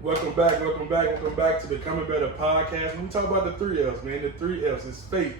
Welcome back to the Coming Better podcast. When we talk about the 3L's, man, the 3L's is faith,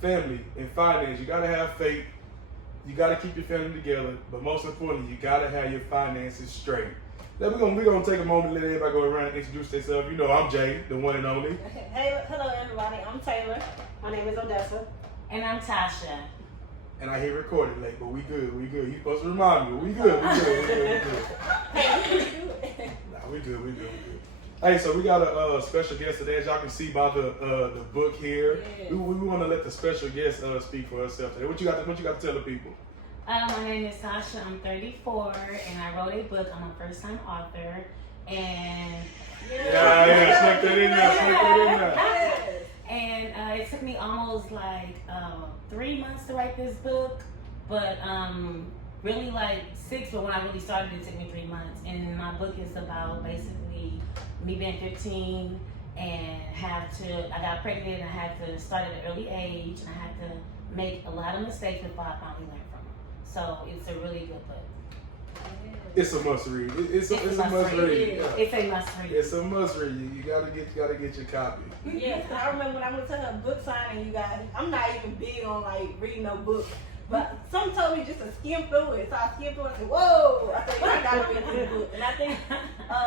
family, and finance. You gotta have faith, you gotta keep your family together, but most importantly, you gotta have your finances straight. Now we're gonna take a moment to let everybody go around and introduce themselves. You know, I'm Jay, the one and only. Hey, hello everybody. I'm Taylor. My name is Odessa. And I'm Tasha. And I hit recorded late, but we good. You supposed to remind me, but we good. Nah, we good. Hey, so we got a special guest today, as y'all can see by the book here. Yes. We want to let the special guest speak for herself today. What you got to tell the people? My name is Tasha. I'm 34, and I wrote a book. I'm a first-time author, and Yeah, sneak that in there. Yes. and it took me almost like 3 months to write this book, but really like 6. But when I really started, it took me 3 months. And my book is about basically me being 15 and I got pregnant and I had to start at an early age and I had to make a lot of mistakes before I finally learned from them. So it's a really good book. It's a must read. It's a must read. Yeah. It's a must read. It's a must read. You gotta get your copy. Yes, I remember when I went to her book signing, you guys. I'm not even big on like reading no book, but some told me just to skim through it. So I skimmed through it. I said, "Whoa!" I said, "I gotta read this book." And I think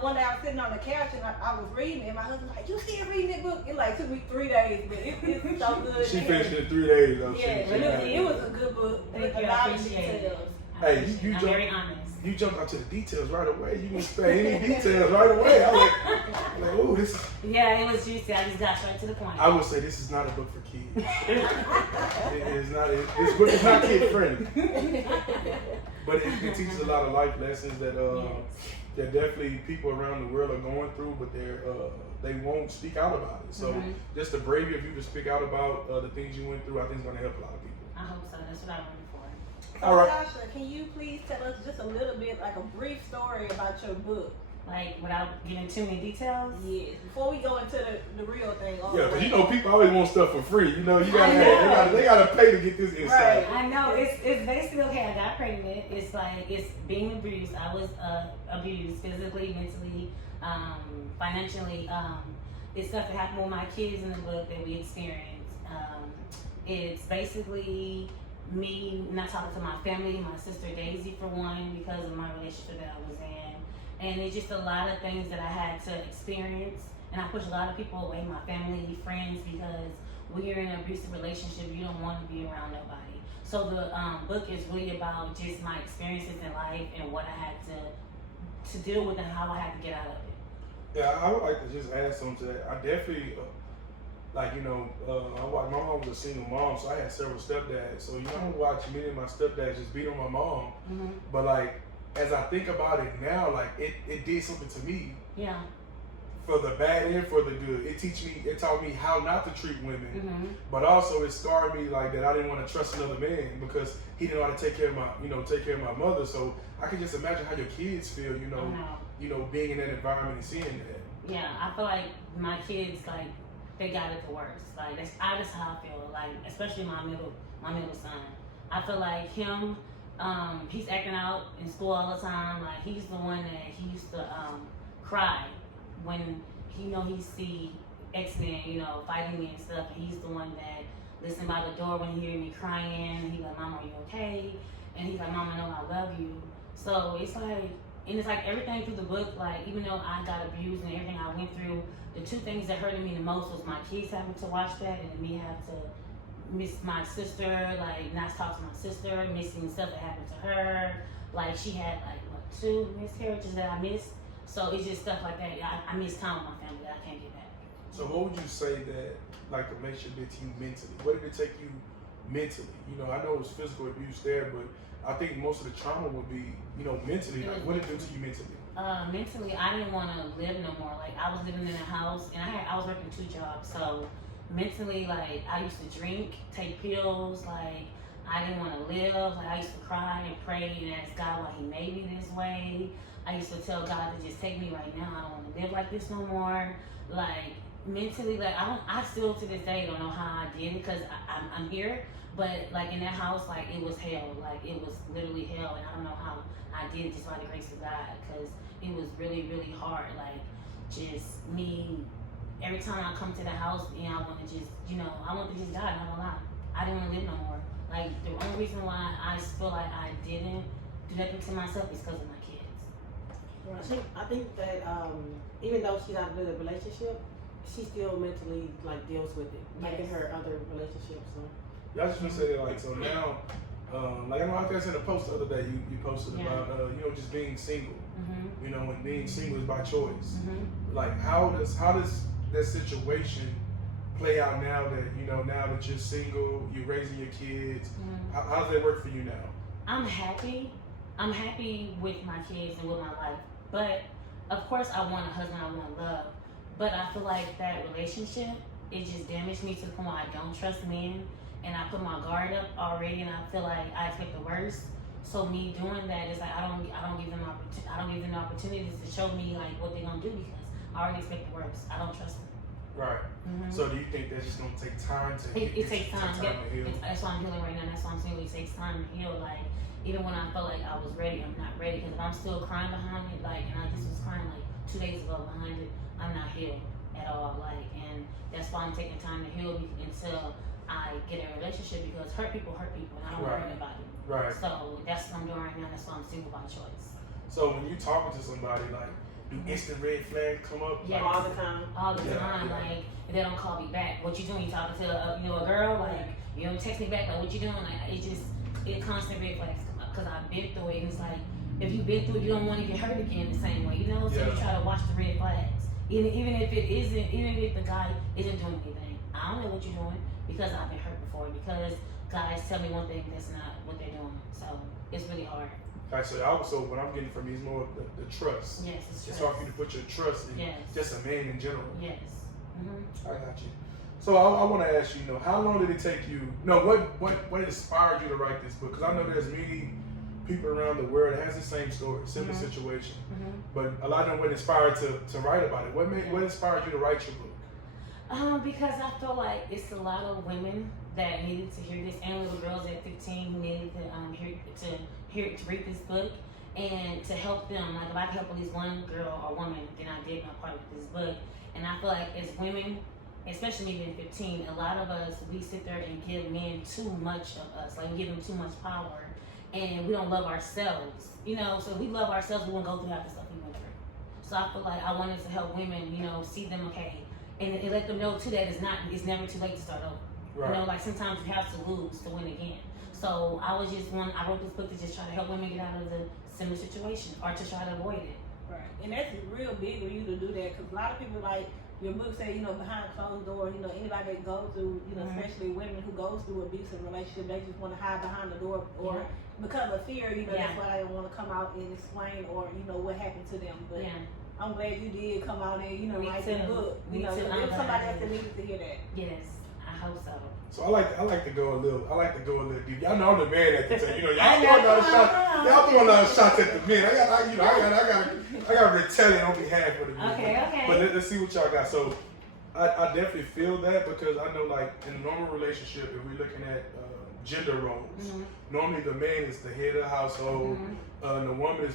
one day I was sitting on the couch and I was reading it, and my husband was like, "You still reading that book?" It like took me 3 days, but it's so good. She finished it in 3 days though. Yeah, but it was a good book. Thank With you, a I lot of appreciate it. details. Hey, you I'm jump- very honest. You jumped out to the details right away. You didn't spare any details right away. I was like, oh, this is. Yeah, it was juicy. I just got straight to the point. I would say this is not a book for kids. It is not. This book is not kid friendly. But it teaches a lot of life lessons that that definitely people around the world are going through, but they won't speak out about it. So just the bravery of you to speak out about the things you went through, I think is going to help a lot of people. I hope so. That's what I'm looking for. All right. Tasha, can you please tell us just a little bit, like a brief story about your book? Like, without getting too many details? Yes. Before we go into the real thing. Yeah, because you know people always want stuff for free. You know, they gotta pay to get this insight. Right. I know. It's basically, okay, I got pregnant. It's like, it's being abused. I was abused physically, mentally, financially. It's stuff that happened with my kids in the book that we experienced. It's basically me not talking to my family, my sister Daisy for one, because of my relationship that I was in. And it's just a lot of things that I had to experience. And I push a lot of people away, my family, friends, because when you're in an abusive relationship, you don't want to be around nobody. So the book is really about just my experiences in life and what I had to deal with and how I had to get out of it. Yeah, I would like to just add something to that. I definitely, my mom was a single mom, so I had several stepdads. So, I would watch many of my stepdads just beat on my mom. Mm-hmm. But, like, as I think about it now, like, it did something to me. Yeah. For the bad and for the good. It taught me how not to treat women. Mm-hmm. But also it scarred me like that I didn't want to trust another man because he didn't know how to take care of my mother. So I can just imagine how your kids feel, being in that environment and seeing that. Yeah, I feel like my kids, like, they got it the worst. Like, that's how I feel. Like, especially my middle son. I feel like him, he's acting out in school all the time. Like, he's the one that he used to cry when he see X-Men, fighting me and stuff. And he's the one that listen by the door when he hear me crying. And he's like, "Mama, are you okay?" And he's like, "Mama, no, I love you." So it's like everything through the book, like, even though I got abused and everything I went through, the two things that hurted me the most was my kids having to watch that and me have to miss my sister, like, not talk to my sister, missing stuff that happened to her. Like, she had, 2 miscarriages that I missed. So it's just stuff like that. I miss time with my family that I can't get back. So what would you say that, like, the relationship did to you mentally? What did it take you mentally? I know it was physical abuse there, but I think most of the trauma would be, mentally. Like, what did it do to you mentally? Mentally, I didn't want to live no more. Like, I was living in a house, and I was working 2 jobs. So mentally, like, I used to drink, take pills. Like, I didn't want to live. Like, I used to cry and pray and ask God why He made me this way. I used to tell God to just take me right now. I don't want to live like this no more. Like, mentally, like, I still to this day don't know how I did it because I'm here, But like in that house, like it was hell. Like it was literally hell, and I don't know how I did it just by the grace of God, because it was really, really hard. Like just me, every time I come to the house, and I want to just, I want to just die. Not gonna lie, I didn't want to live no more. Like the only reason why I feel like I didn't do nothing to myself is because of my kids. I think that even though she's out of the relationship, she still mentally like deals with it, like in her other relationships. So. Yeah, I just want to say that, like, so now, like I know I guess in a post the other day you posted about just being single, and being single is by choice. Like how does that situation play out now that you're single, you're raising your kids? How does that work for you now? I'm happy with my kids and with my life, but of course I want a husband, I want love, but I feel like that relationship, it just damaged me to the point where I don't trust men, and I put my guard up already, and I feel like I expect the worst. So me doing that is like I don't give them opportunities to show me like what they're gonna do, because I already expect the worst. I don't trust them. Right. So do you think that's just gonna take time to heal? It takes time. To heal? That's why I'm healing right now. That's why I'm saying it takes time to heal. Like even when I felt like I was ready, I'm not ready, because if I'm still crying behind it, like, and I just was crying like 2 days ago behind it, I'm not healed at all. Like, and that's why I'm taking time to heal until I get in a relationship, because hurt people, and I don't worry about it. Right. So that's what I'm doing right now. That's why I'm single by choice. So when you talking to somebody, like, do instant red flags come up? Yes. All the time. All the time. Like, if they don't call me back, what you doing? You talking to a girl? Like, text me back, like, what you doing? Like, it constant red flags come up, because I've been through it, and it's like, if you've been through it, you don't want to get hurt again the same way, So you try to watch the red flags. Even if the guy isn't doing anything. I don't know what you're doing, because I've been hurt before, because guys tell me one thing that's not what they're doing. So it's really hard. Actually, also what I'm getting from you is more of the trust. Yes, it's trust. It's hard for you to put your trust in just a man in general. Yes. I got you. So I want to ask you, how long did it take you? No, what inspired you to write this book? Because I know there's many people around the world that has the same story, similar situation, but a lot of them were inspired to write about it. What inspired you to write your book? Because I feel like it's a lot of women that needed to hear this, and little girls at 15 who needed to read this book, and to help them. Like if I could help at least one girl or woman, then I did my part with this book. And I feel like as women, especially me being 15, a lot of us, we sit there and give men too much of us. Like we give them too much power, and we don't love ourselves. So if we love ourselves, we won't go through half the stuff we went through. So I feel like I wanted to help women, see them okay. And let them know too that it's never too late to start over. Right. Like sometimes you have to lose to win again. So I wrote this book to just try to help women get out of the similar situation, or to try to avoid it. Right. And that's real big of you to do that, because a lot of people, like your book say, behind closed doors, anybody that goes through, especially women who goes through abusive relationship, they just want to hide behind the door, or because of fear, that's why they don't want to come out and explain, or what happened to them. But I'm glad you did come out and write the book. There was somebody else that needed to hear that. Yes, I hope so. So I like to go a little deep. Y'all know I'm the man at the time. Y'all throwing a lot of shots at the men. I got to retaliate on behalf of the men. Okay. But let's see what y'all got. So I definitely feel that, because I know, like, in a normal relationship, if we're looking at gender roles, normally the man is the head of the household. The woman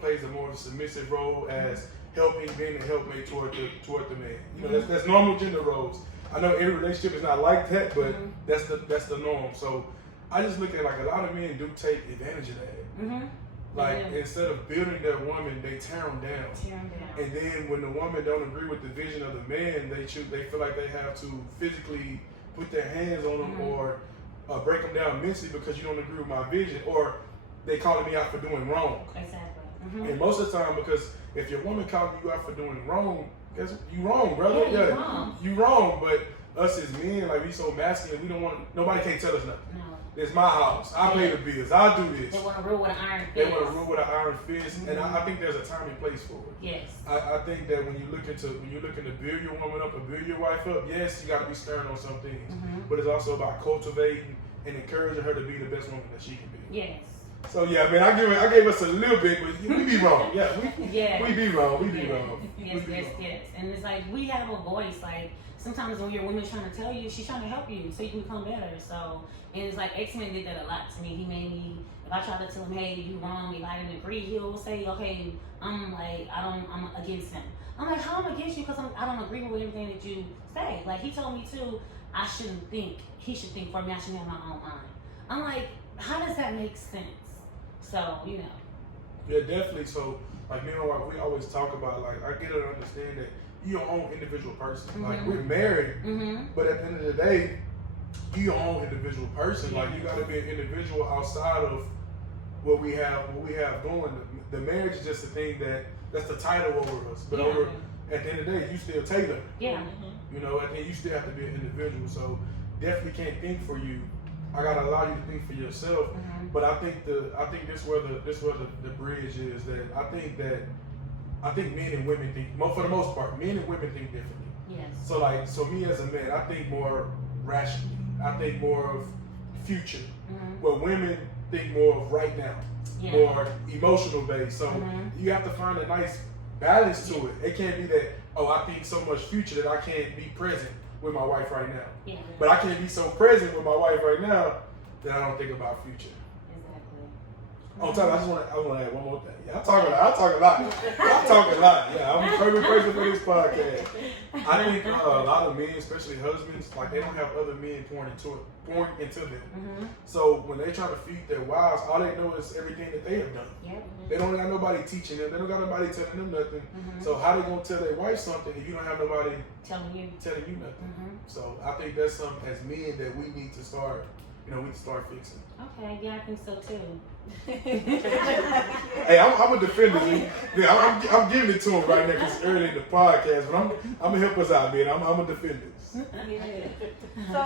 plays a more submissive role as helping, being a helpmate toward the man. That's normal gender roles. I know every relationship is not like that, but that's the norm. So I just look at, like, a lot of men do take advantage of that. Like instead of building their woman, they tear them down. And then when the woman don't agree with the vision of the man, they feel like they have to physically put their hands on them or break them down mentally because you don't agree with my vision, or they calling me out for doing wrong. Exactly. And most of the time, because if your woman calling you out for doing wrong, guess you wrong, brother. You wrong. But us as men, like, we so masculine, we don't want, nobody can't tell us nothing. No. It's my house. I pay the bills. I do this. They want to rule with an iron fist. They want to rule with an iron fist, and I think there's a time and place for it. Yes. I think that when you're looking to build your woman up or build your wife up, yes, you got to be stern on some things, but it's also about cultivating and encouraging her to be the best woman that she can be. Yes. So yeah, I mean, I gave us a little bit, but we be wrong. Yeah, Yeah. we be wrong. We be Yeah. wrong. Yes, yes, yes. And it's like we have a voice. Like sometimes when your woman's trying to tell you, she's trying to help you so you can become better. So and it's like X-Men did that a lot to me. He made me. If I try to tell him, hey, you wrong, you lied and agree, he'll say, okay, I'm against him. I'm like, how I'm against you? Because I don't agree with everything that you say. Like he told me too, I shouldn't think. He should think for me. I should have my own mind. I'm like, how does that make sense? So you know. Yeah, definitely. So, like, me and my wife, we always talk about, like, I get her to understand that you're your own individual person. Mm-hmm. Like, we're married, Mm-hmm. but at the end of the day, you're your own individual person. Yeah. Like, you got to be an individual outside of what we have going. The marriage is just a thing that's the title over us. But Yeah. over at the end of the day, you still Taylor. Yeah. You know, at the end, you still have to be an individual. So, definitely can't think for you. I gotta allow you to think for yourself. Mm-hmm. But I think this where the bridge is, that I think men and women think, for the most part, men and women think differently. Yes. So me as a man, I think more rationally. I think more of future. Mm-hmm. Where women think more of right now, Yeah. more emotional based. So Mhm. you have to find a nice balance to it. It can't be that, oh, I think so much future that I can't be present with my wife right now. Yeah. But I can't be so present with my wife right now that I don't think about future. Exactly. On top, I want to add one more thing. Yeah, I talk a lot. Yeah, I'm the perfect person for this podcast. I think a lot of men, especially husbands, like they don't have other men pouring into them. Mm-hmm. So when they try to feed their wives, all they know is everything that they have done. Yep. They don't got nobody teaching them. They don't got nobody telling them nothing. Mm-hmm. So how they gonna tell their wife something if you don't have nobody Telling you. telling you nothing? Mm-hmm. So I think that's something as men that we need to start. We need to start fixing. Okay. Yeah, I think so too. Hey, I'm a defender. Yeah, I'm giving it to him right now because it's early in the podcast, but I'm gonna help us out, man. I'm a defender. Yeah. So